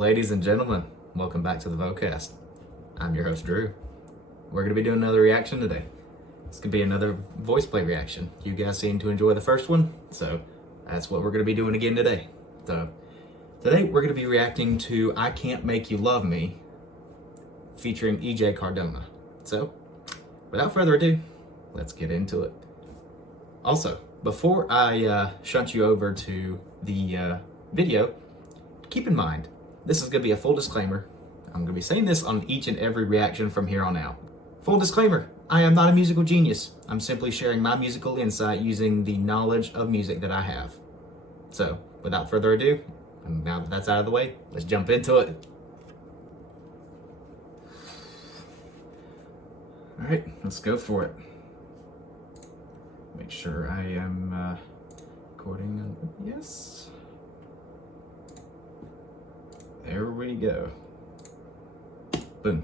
Ladies and gentlemen, welcome back to the Vocast. I'm your host, Drew. We're going to be doing another reaction today. It's going to be another Voiceplay reaction. You guys seem to enjoy the first one, so that's what we're going to be doing again today. So today we're going to be reacting to I Can't Make You Love Me, featuring EJ Cardona. So without further ado, let's get into it. Also, before I shunt you over to the video, keep in mind, this is going to be a full disclaimer. I'm going to be saying this on each and every reaction from here on out. Full disclaimer, I am not a musical genius. I'm simply sharing my musical insight using the knowledge of music that I have. So, without further ado, and now that that's out of the way, let's jump into it. Alright, let's go for it. Make sure I am recording. Yes. There we go. Boom.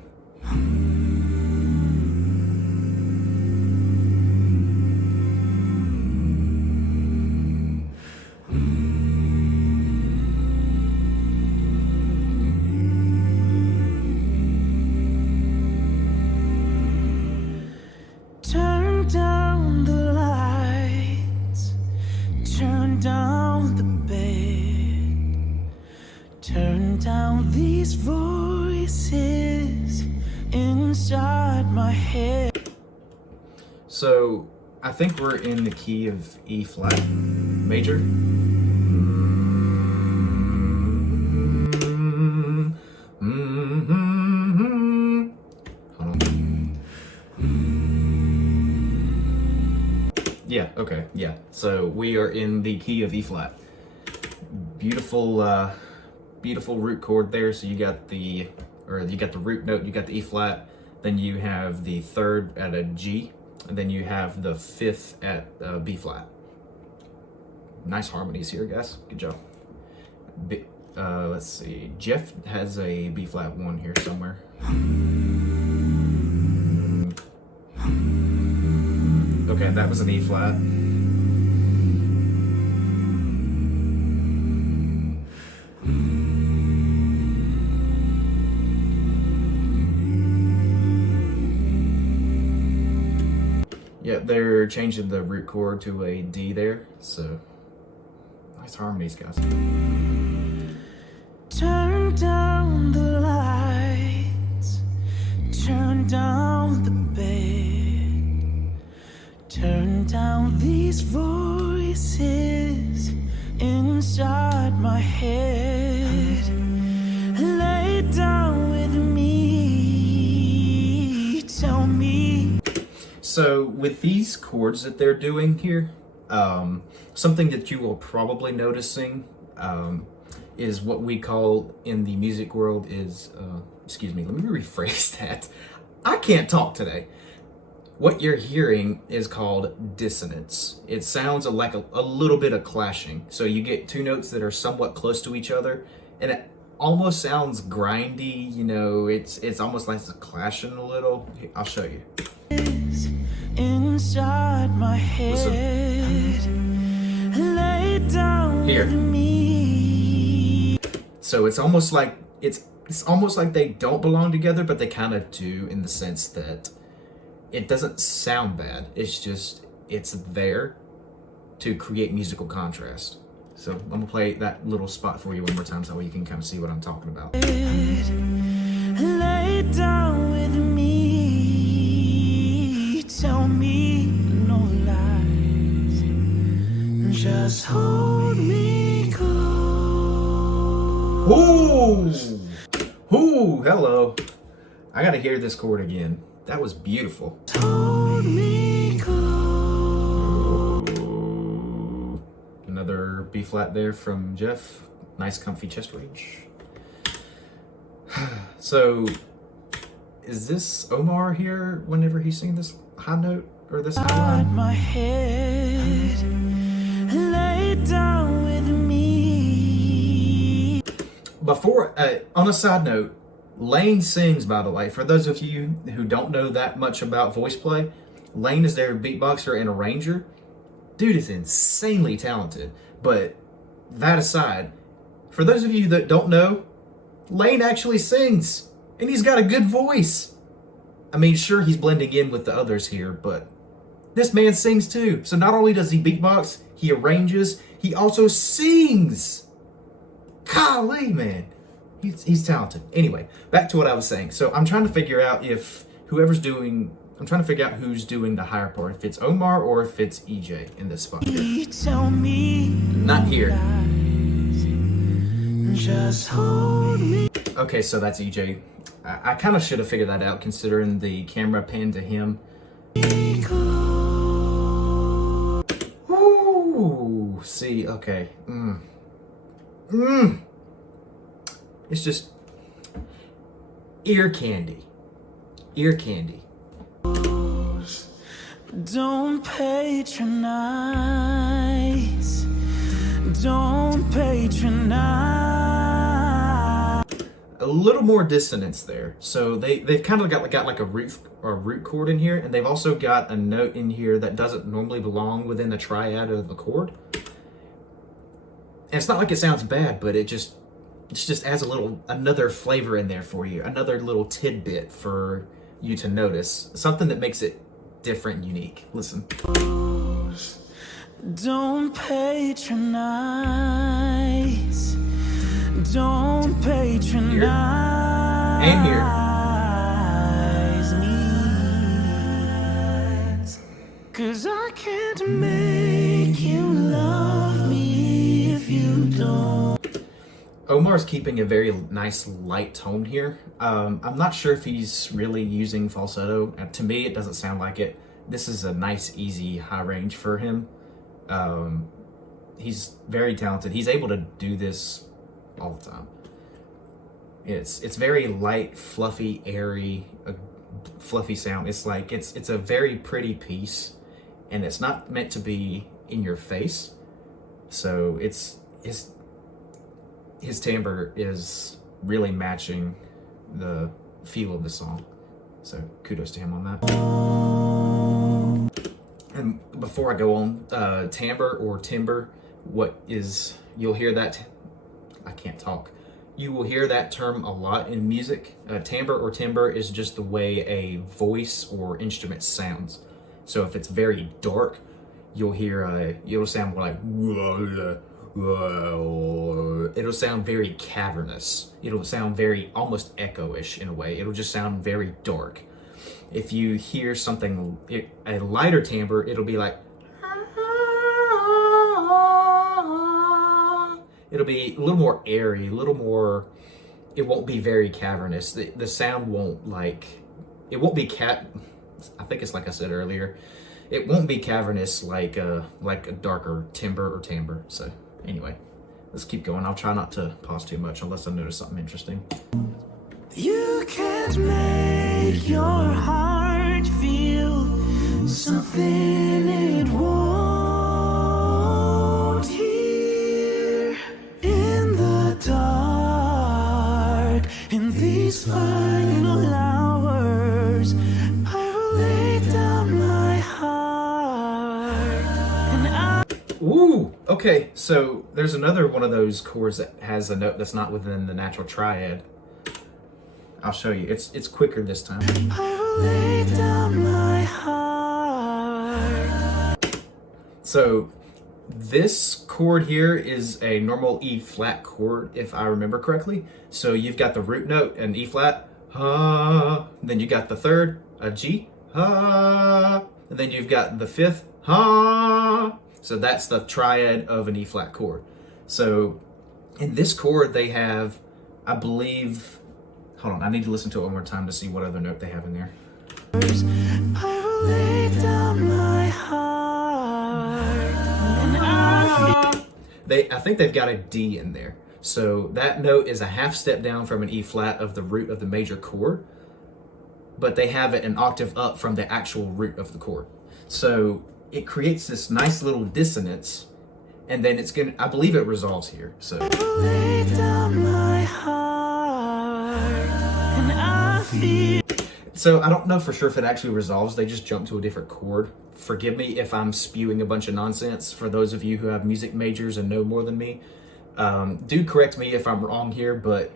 Turn down the lights, turn down the bed, turn down these voices inside my head. So I think we're in the key of E flat major. Hold on. Yeah, okay, yeah. So we are in the key of E flat. Beautiful beautiful root chord there. So you got the root note, you got the E flat, then you have the third at a G, and then you have the fifth at B flat. Nice harmonies here, guys. Good job. Let's see. Jeff has a B flat 1 here somewhere. Okay, that was an E flat. Yeah, they're changing the root chord to a D there, so nice harmonies, guys. Turn down the lights, turn down the bed, turn down these voices inside my head. Lay down with me, tell me. So with these chords that they're doing here, something that you will probably noticing is what we call in the music world is, excuse me, let me rephrase that. I can't talk today. What you're hearing is called dissonance. It sounds like a little bit of clashing. So you get two notes that are somewhat close to each other, and it almost sounds grindy, you know, it's almost like it's clashing a little. I'll show you. Inside my head, lay down Here. with me. So it's almost like it's almost like they don't belong together, but they kind of do, in the sense that it doesn't sound bad. It's just it's there to create musical contrast. So I'm gonna play that little spot for you one more time so you can kind of see what I'm talking about. Lay down with me, tell me no lies, just hold me close. Ooh! Ooh, hello. I gotta hear this chord again. That was beautiful. Hold me close. Ooh. Another B flat there from Jeff. Nice comfy chest range. So, is this Omar here whenever he's singing this high note or this high line? My head, lay down with me. Before, on a side note, Lane sings, by the way. For those of you who don't know that much about Voiceplay, Lane is their beatboxer and arranger. Dude is insanely talented. But that aside, for those of you that don't know, Lane actually sings, and he's got a good voice. I mean, sure, he's blending in with the others here, but this man sings too. So not only does he beatbox, he arranges, he also sings. Golly, man. He's talented. Anyway, back to what I was saying. So I'm trying to figure out if who's doing the higher part, if it's Omar or if it's EJ in this spot here. Tell me Not here. just hold me. Okay, so that's EJ. I kind of should have figured that out considering the camera panned to him. Ooh, see, okay. It's just ear candy. Ear candy. Don't patronize. Don't patronize. A little more dissonance there. So they've kind of got like a root chord in here, and they've also got a note in here that doesn't normally belong within the triad of the chord. And it's not like it sounds bad, but it just adds another flavor in there for you, another little tidbit for you to notice, something that makes it different and unique. Listen. Don't patronize. Don't patronize. Here. And here. Me. 'Cause I can't make you love me if you don't. Omar's keeping a very nice light tone here. I'm not sure if he's really using falsetto. To me, it doesn't sound like it. This is a nice, easy high range for him. He's very talented. He's able to do this all the time. It's very light, fluffy, airy, fluffy sound. It's like it's a very pretty piece, and it's not meant to be in your face. So his timbre is really matching the feel of the song. So kudos to him on that. And before I go on, timbre or timbre, you'll hear that, I can't talk. You will hear that term a lot in music. Timbre or timbre is just the way a voice or instrument sounds. So if it's very dark, you'll hear, it'll sound more like, it'll sound very cavernous. It'll sound very almost echo-ish in a way. It'll just sound very dark. If you hear something, a lighter timbre, it'll be like, it'll be a little more airy, a little more, it won't be very cavernous. The sound won't it won't be I think it's like I said earlier, it won't be cavernous like a darker timbre or timbre. So anyway, let's keep going. I'll try not to pause too much unless I notice something interesting. You can't make your heart feel something it won't hear in the dark. In these final hours, I will lay down my heart. Ooh, okay, so there's another one of those chords that has a note that's not within the natural triad. I'll show you. It's quicker this time. I will lay down my heart. So this chord here is a normal E flat chord, if I remember correctly. So you've got the root note, an E flat, ha, then you got the third, a G, ha, and then you've got the fifth, ha. So that's the triad of an E flat chord. So in this chord they have, I believe, hold on, I need to listen to it one more time to see what other note they have in there. I will lay down my heart. I think they've got a D in there. So that note is a half step down from an E flat of the root of the major chord, but they have it an octave up from the actual root of the chord. So it creates this nice little dissonance, and then I believe it resolves here. So Lay down my heart, and I feel. So I don't know for sure if it actually resolves. They just jump to a different chord. Forgive me if I'm spewing a bunch of nonsense. For those of you who have music majors and know more than me, do correct me if I'm wrong here, but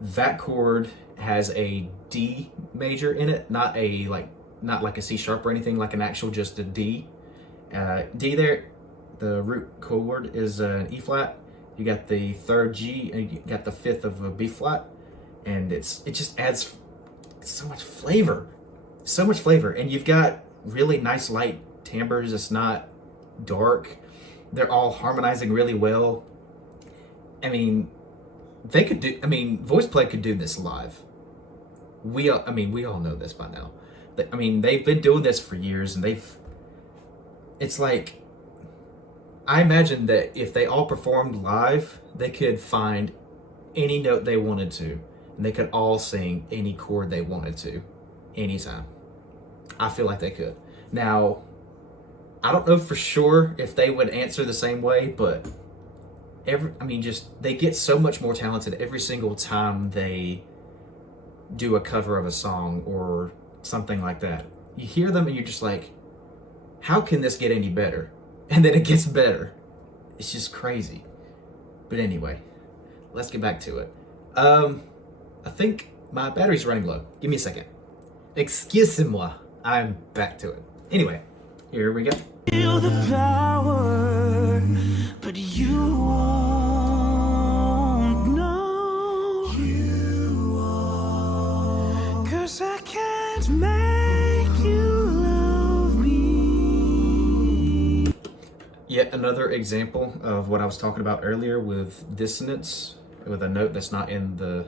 that chord has a D major in it, not like a C sharp or anything, like an actual just a D. D there, the root chord is an E flat. You got the third G, and you got the fifth of a B flat, and it just adds so much flavor, and you've got really nice light timbres. It's not dark. They're all harmonizing really well. I mean, Voiceplay could do this live. We all know this by now. I mean, they've been doing this for years, and it's like, I imagine that if they all performed live, they could find any note they wanted to, and they could all sing any chord they wanted to, anytime. I feel like they could. Now, I don't know for sure if they would answer the same way, but they get so much more talented every single time they do a cover of a song or something like that. You hear them and you're just like, how can this get any better? And then it gets better. It's just crazy. But anyway, let's get back to it. I think my battery's running low. Give me a second. Excusez-moi. I'm back to it. Anyway, here we go. Feel the power, but you won't know. You won't. 'Cause I can't make you love me. Yet another example of what I was talking about earlier with dissonance, with a note that's not in the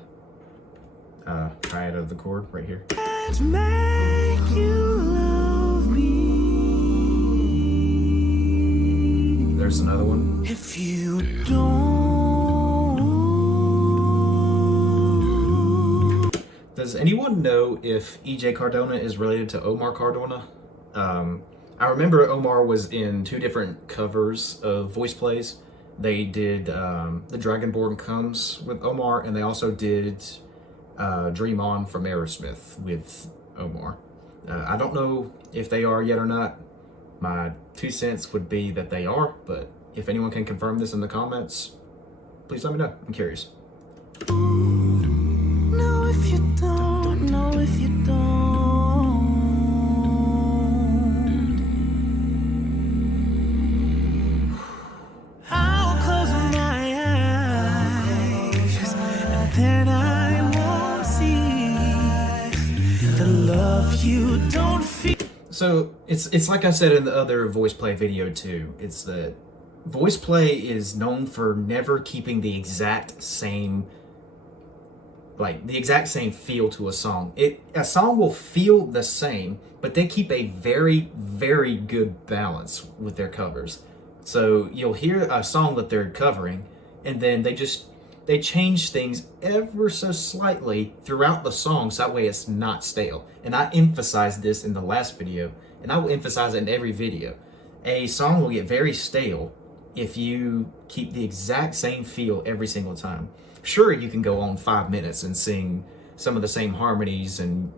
triad of the chord right here. Can't make you love me. There's another one. If you don't. Does anyone know if E.J. Cardona is related to Omar Cardona? I remember Omar was in 2 different covers of Voiceplays. They did The Dragonborn Comes with Omar, and they also did Dream On from Aerosmith with Omar. I don't know if they are yet or not. My 2 cents would be that they are, but if anyone can confirm this in the comments, please let me know. I'm curious. No, if you don't, no, if you don't. I'll close my eyes, and then I won't see the love you don't feel. So it's like I said in the other Voiceplay video too. It's that Voiceplay is known for never keeping the exact same feel to a song. A song will feel the same, but they keep a very, very good balance with their covers. So you'll hear a song that they're covering, and then they change things ever so slightly throughout the song, so that way it's not stale. And I emphasized this in the last video, and I will emphasize it in every video. A song will get very stale if you keep the exact same feel every single time. Sure, you can go on 5 minutes and sing some of the same harmonies and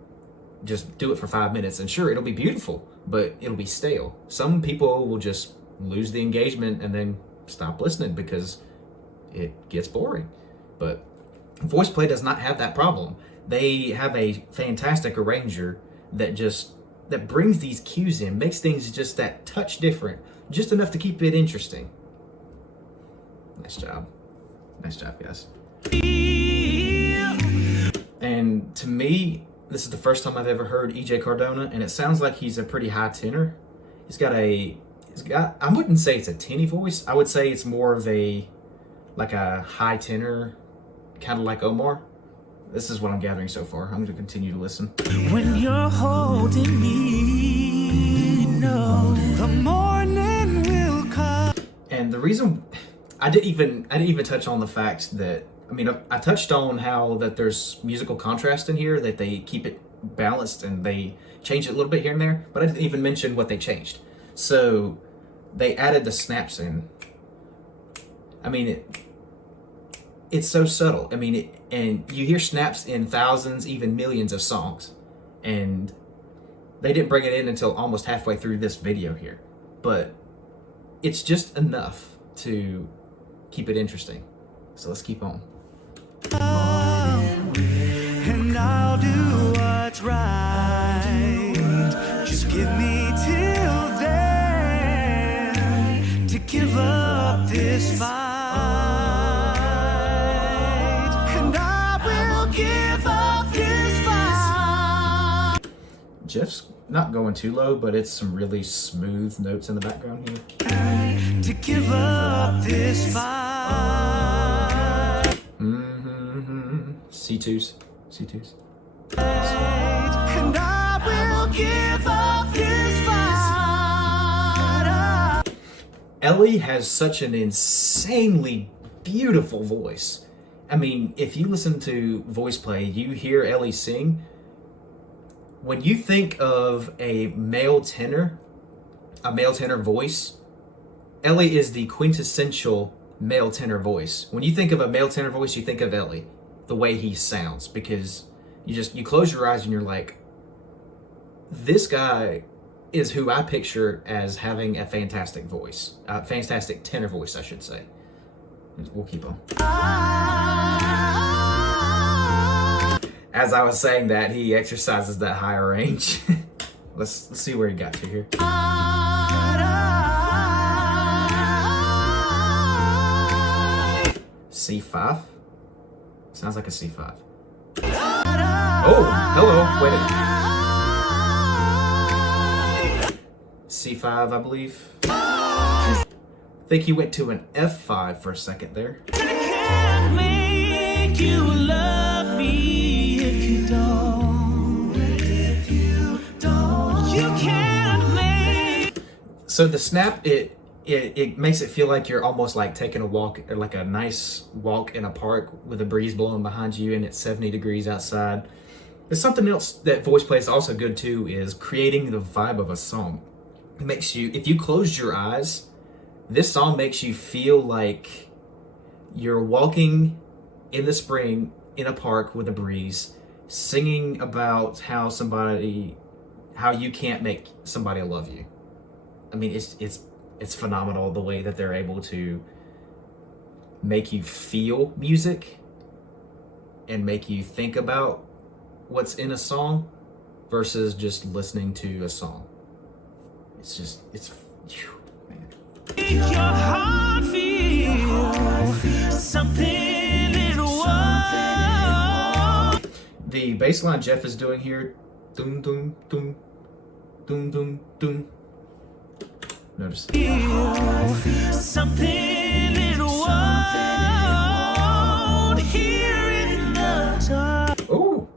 just do it for 5 minutes, and sure, it'll be beautiful, but it'll be stale. Some people will just lose the engagement and then stop listening because it gets boring. But Voiceplay does not have that problem. They have a fantastic arranger that brings these cues in, makes things just that touch different, just enough to keep it interesting. Nice job, guys. And to me, this is the first time I've ever heard E.J. Cardona, and it sounds like he's a pretty high tenor. He's got, I wouldn't say it's a tinny voice. I would say it's more of like a high tenor, kind of like Omar. This is what I'm gathering so far. I'm going to continue to listen. When you're holding me, no, the morning will come. And the reason I didn't even touch on the fact that, I touched on how that there's musical contrast in here, that they keep it balanced and they change it a little bit here and there, but I didn't even mention what they changed. So they added the snaps in. It's so subtle. And you hear snaps in thousands, even millions of songs, and they didn't bring it in until almost halfway through this video here. But it's just enough to keep it interesting. So let's keep on. this fight, and I will give up this fight. Jeff's not going too low, but it's some really smooth notes in the background here. To give up this fight. C2s. C2s. And I will give up this fight. Ellie has such an insanely beautiful voice. I mean, if you listen to Voiceplay, you hear Ellie sing. When you think of a male tenor voice, Ellie is the quintessential male tenor voice. When you think of a male tenor voice, you think of Ellie, the way he sounds, because you close your eyes and you're like, this guy is who I picture as having a fantastic voice, fantastic tenor voice, I should say. We'll keep on. As I was saying that, he exercises that higher range. Let's see where he got to here. C5? Sounds like a C5. Oh, hello, wait. C5, I believe. I think he went to an F5 for a second there. I can't make you love me if you don't. You can't make. So the snap, it makes it feel like you're almost like taking a walk, or like a nice walk in a park with a breeze blowing behind you and it's 70 degrees outside. There's something else that Voiceplay is also good too, is creating the vibe of a song. It makes you, if you close your eyes, this song makes you feel like you're walking in the spring in a park with a breeze, singing about how you can't make somebody love you. I mean, it's phenomenal the way that they're able to make you feel music and make you think about what's in a song versus just listening to a song. It's phew, man. Make your heart feel something little. The bass line Jeff is doing here, doom doom doom doom doom doom. Notice. Something little here in the dark. Oh,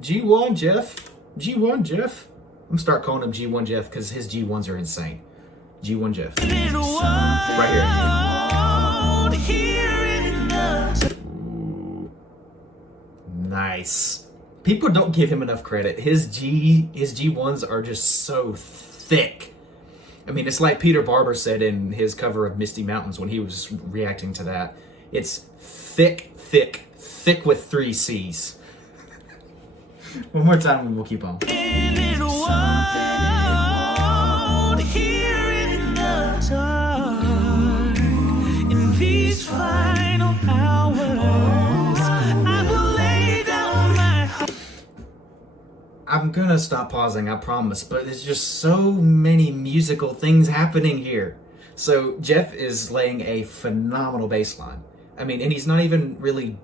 G1 Jeff. G1 Jeff. I'm gonna start calling him G1 Jeff because his G1s are insane. G1 Jeff. Right here. Ooh. Nice. People don't give him enough credit. His G1s are just so thick. I mean, it's like Peter Barber said in his cover of Misty Mountains when he was reacting to that. It's thick, thick, thick with 3 C's. One more time and we'll keep on. In these final hours, I will lay down my heart. I'm gonna stop pausing, I promise, but there's just so many musical things happening here. So Jeff is laying a phenomenal bass line. I mean, and he's not even really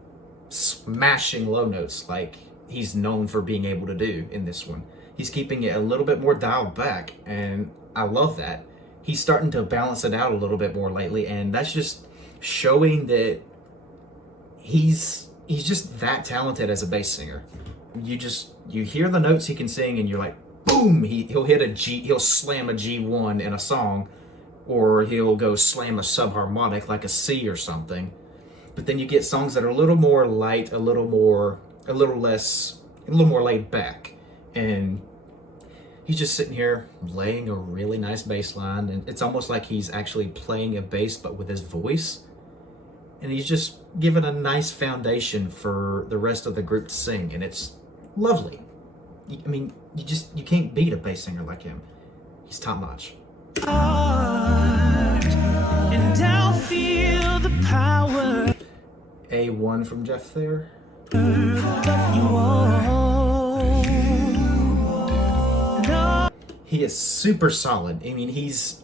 smashing low notes like he's known for being able to do in this one. He's keeping it a little bit more dialed back, and I love that. He's starting to balance it out a little bit more lately, and that's just showing that he's just that talented as a bass singer. You hear the notes he can sing and you're like, boom, he'll hit a G, he'll slam a G1 in a song, or he'll go slam a subharmonic like a C or something. But then you get songs that are a little more light, a little more laid back, and he's just sitting here laying a really nice bass line, and it's almost like he's actually playing a bass but with his voice, and he's just given a nice foundation for the rest of the group to sing, and it's lovely. I mean, you can't beat a bass singer like him. He's top notch. And I'll feel the power. A1 from Jeff there. He is super solid. I mean, his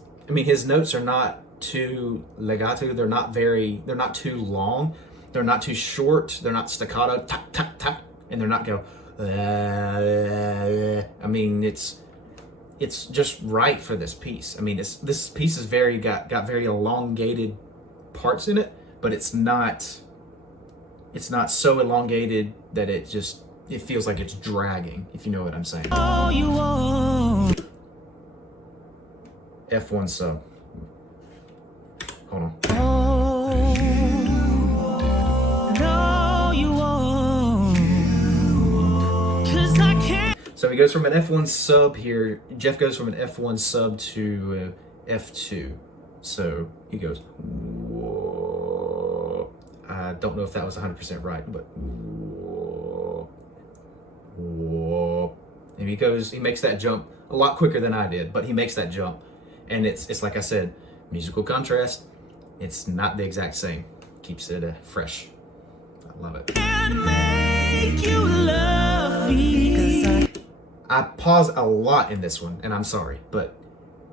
notes are not too legato. They're not too long. They're not too short. They're not staccato, tap, tap, tap, and they're not go, I mean, it's just right for this piece. I mean, this piece is got very elongated parts in it, but it's not so elongated that it feels like it's dragging, if you know what I'm saying. Oh, you want. F1 sub. Hold on. Oh, no, you won't. 'Cause I can't. So he goes from an F1 sub here. Jeff goes from an F1 sub to F2. So he goes, whoa. I don't know if that was 100% right, but whoa, whoa. And he makes that jump a lot quicker than I did, but he makes that jump. And it's like I said, musical contrast. It's not the exact same. Keeps it fresh. I love it. Can't make you love me. I pause a lot in this one, and I'm sorry, but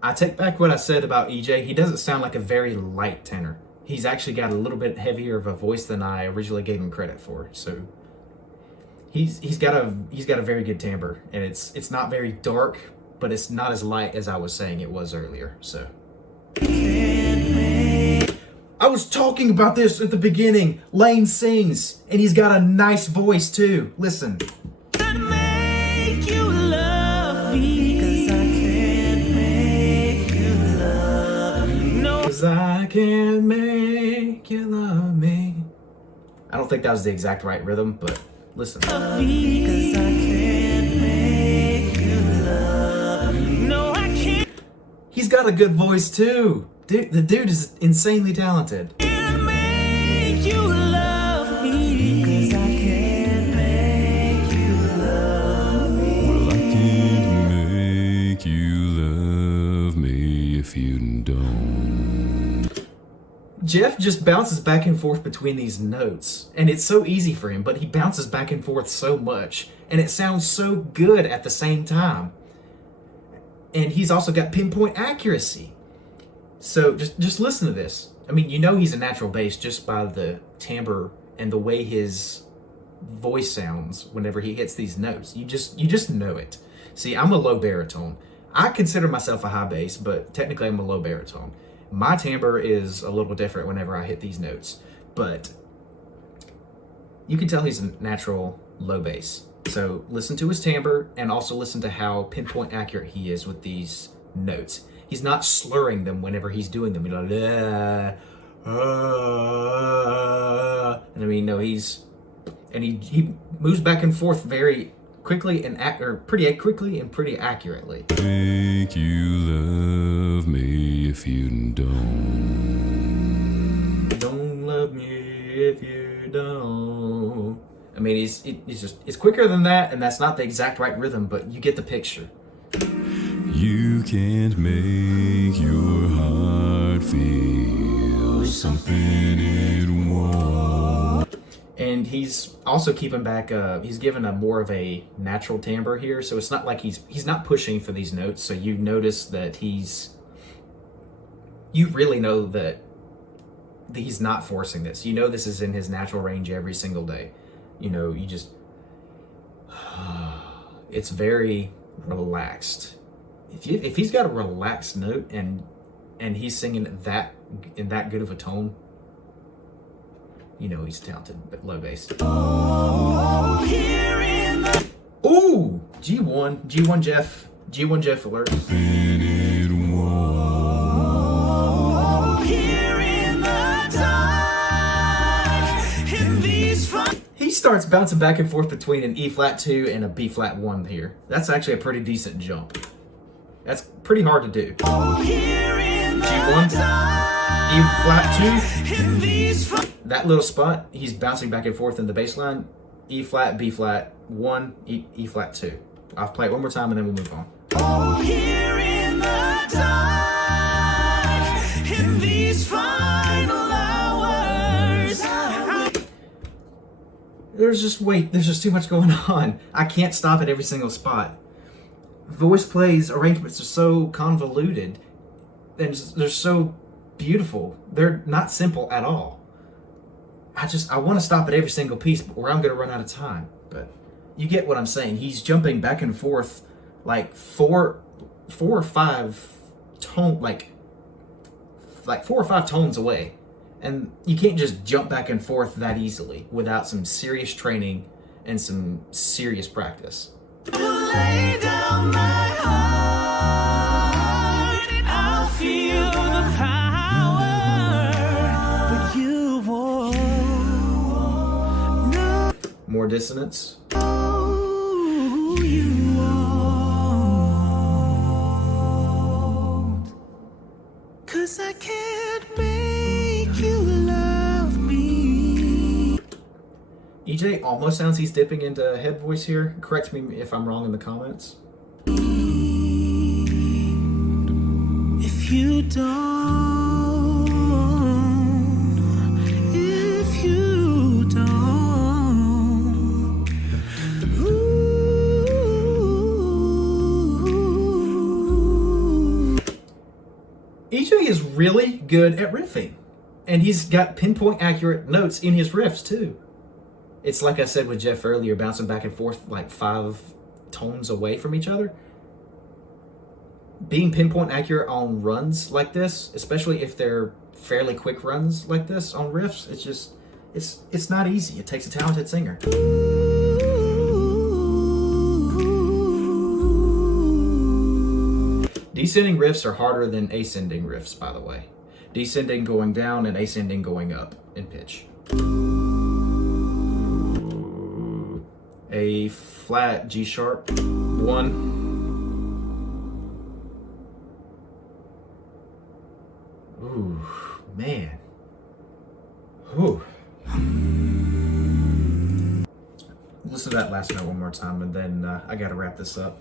I take back what I said about EJ. He doesn't sound like a very light tenor. He's actually got a little bit heavier of a voice than I originally gave him credit for. So he's got a very good timbre, and it's not very dark, but it's not as light as I was saying it was earlier. So I was talking about this at the beginning. Lane sings, and he's got a nice voice too. Listen. Make you love me. 'Cause I can't make you love me. No. 'Cause I can't make you love me. I don't think that was the exact right rhythm, but listen. 'Cause I can't make you love me. No, I can't. He's got a good voice too. The dude is insanely talented. Make you love me. 'Cause I can't make you love me. Well, I can't make you love me if you don't. Jeff just bounces back and forth between these notes, and it's so easy for him, but he bounces back and forth so much, and it sounds so good at the same time. And he's also got pinpoint accuracy. So just listen to this. I mean, you know he's a natural bass just by the timbre and the way his voice sounds whenever he hits these notes. You just know it. See, I'm a low baritone. I consider myself a high bass, but technically I'm a low baritone. My timbre is a little different whenever I hit these notes, but you can tell he's a natural low bass. So listen to his timbre and also listen to how pinpoint accurate he is with these notes. He's not slurring them whenever he's doing them. He's like, and I mean, no, he moves back and forth very quickly and pretty quickly and pretty accurately. Make you love me if you don't. Don't love me if you don't. I mean, it's quicker than that, and that's not the exact right rhythm, but you get the picture. You can't make your heart feel something it won't. And he's also keeping back, he's given a more of a natural timbre here, so it's not like he's not pushing for these notes, so you notice that you really know that he's not forcing this. You know this is in his natural range every single day. You know, it's very relaxed. If he's got a relaxed note and he's singing in that good of a tone, you know he's talented, but low bass. Oh, here in the. Ooh, G1 Jeff alert. It won't. Oh, here in the dark. In these front. He starts bouncing back and forth between an E flat 2 and a B flat 1 here. That's actually a pretty decent jump. That's pretty hard to do. Oh, here in the G1, E flat 2. in these front. That little spot, he's bouncing back and forth in the bass line. E flat, B flat 1, E flat 2. I'll play it one more time and then we'll move on. Oh, here in the dark. In these final hours. There's just too much going on. I can't stop at every single spot. Voiceplay's arrangements are so convoluted, and they're so beautiful. They're not simple at all. I want to stop at every single piece, or I'm going to run out of time. But you get what I'm saying. He's jumping back and forth like four or five tones away. And you can't just jump back and forth that easily without some serious training and some serious practice. Lay down my heart, I'll feel the power, but you won't know. More dissonance. You won't, 'cause I can't make you love me. EJ almost sounds he's dipping into head voice here. Correct me if I'm wrong in the comments. If you don't, if you don't, ooh. EJ is really good at riffing, and he's got pinpoint accurate notes in his riffs too. It's like I said with Jeff earlier, bouncing back and forth like 5 tones away from each other. Being pinpoint accurate on runs like this, especially if they're fairly quick runs like this on riffs, it's not easy. It takes a talented singer. Descending riffs are harder than ascending riffs, by the way. Descending going down and ascending going up in pitch. A flat G sharp, 1. Ooh, man. Ooh. Listen to that last note one more time, and then I gotta wrap this up.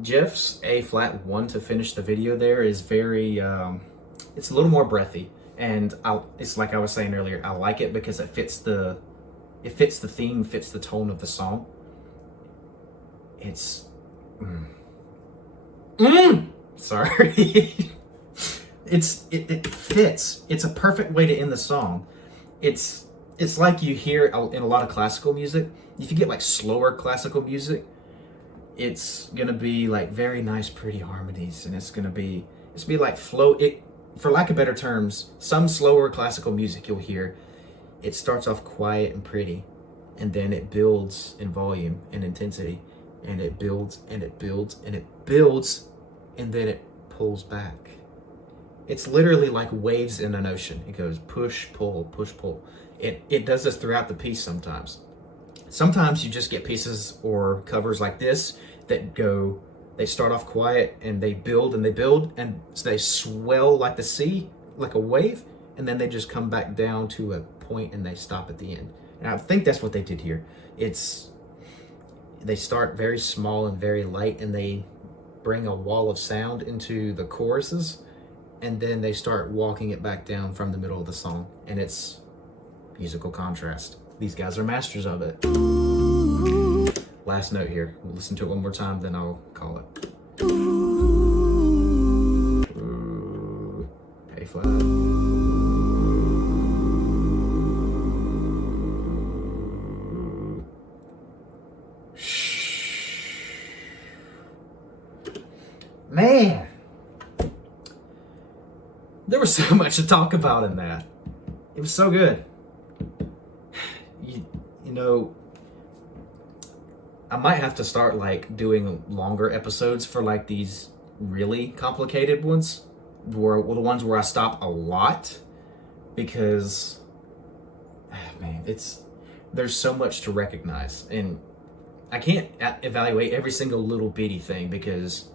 Jeff's A flat 1 to finish the video there is very, it's a little more breathy, and it's like I was saying earlier, I like it because it fits the theme, fits the tone of the song. It's, sorry. It fits. It's a perfect way to end the song. It's like you hear in a lot of classical music. If you get like slower classical music, it's gonna be like very nice, pretty harmonies, and it's gonna be like flow. For lack of better terms, some slower classical music you'll hear, it starts off quiet and pretty, and then it builds in volume and intensity, and it builds and it builds and it builds, and then it pulls back. It's literally like waves in an ocean. It goes push, pull, push, pull. It does this throughout the piece sometimes. Sometimes you just get pieces or covers like this that they start off quiet and they build, and so they swell like the sea, like a wave, and then they just come back down to a point and they stop at the end. And I think that's what they did here. They start very small and very light, and they bring a wall of sound into the choruses, and then they start walking it back down from the middle of the song, and it's musical contrast. These guys are masters of it. Last note here. We'll listen to it one more time, then I'll call it. Ooh. A flat. Man, there was so much to talk about in that. It was so good. You know, I might have to start like doing longer episodes for like these really complicated ones, where the ones where I stop a lot, because man, there's so much to recognize, and I can't evaluate every single little bitty thing, because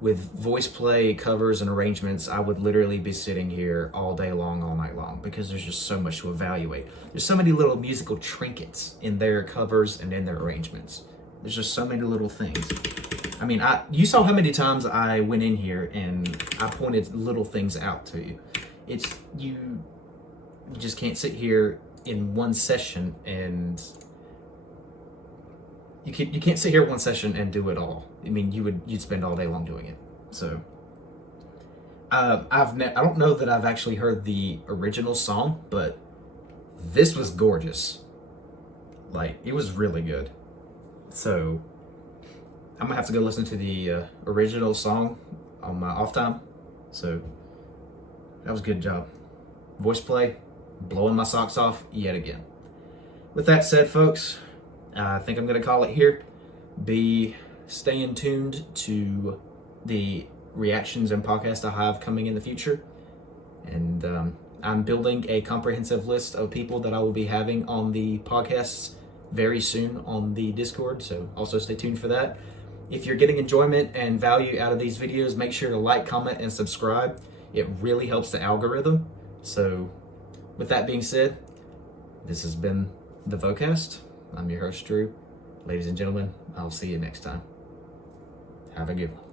with Voiceplay covers and arrangements, I would literally be sitting here all day long, all night long, because there's just so much to evaluate. There's so many little musical trinkets in their covers and in their arrangements. There's just so many little things. I mean, you saw how many times I went in here and I pointed little things out to you. You just can't sit here in one session and you can't sit here one session and do it all. I mean, you'd spend all day long doing it. So I don't know that I've actually heard the original song, but this was gorgeous. Like, it was really good. So I'm gonna have to go listen to the original song on my off time. So that was a good job. Voiceplay, blowing my socks off yet again. With that said, folks, I think I'm gonna call it here. Be staying tuned to the reactions and podcasts I have coming in the future. And I'm building a comprehensive list of people that I will be having on the podcasts very soon on the Discord, so also stay tuned for that. If you're getting enjoyment and value out of these videos, make sure to like, comment, and subscribe. It really helps the algorithm. So with that being said, this has been the Vocast. I'm your host, Drew. Ladies and gentlemen, I'll see you next time. Have a good one.